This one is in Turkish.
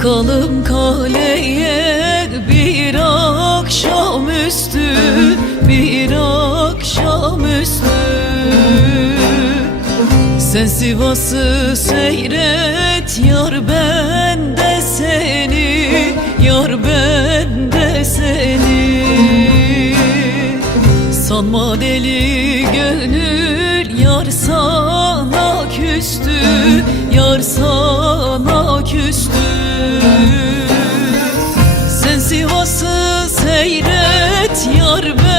Çıkalım kaleye bir akşamüstü Bir akşamüstü Sen Sivas'ı seyret Yar ben de seni Yar ben de seni. Sanma deli gönül Yar sana küstü Yar sana Sivas'ı seyret Yar ben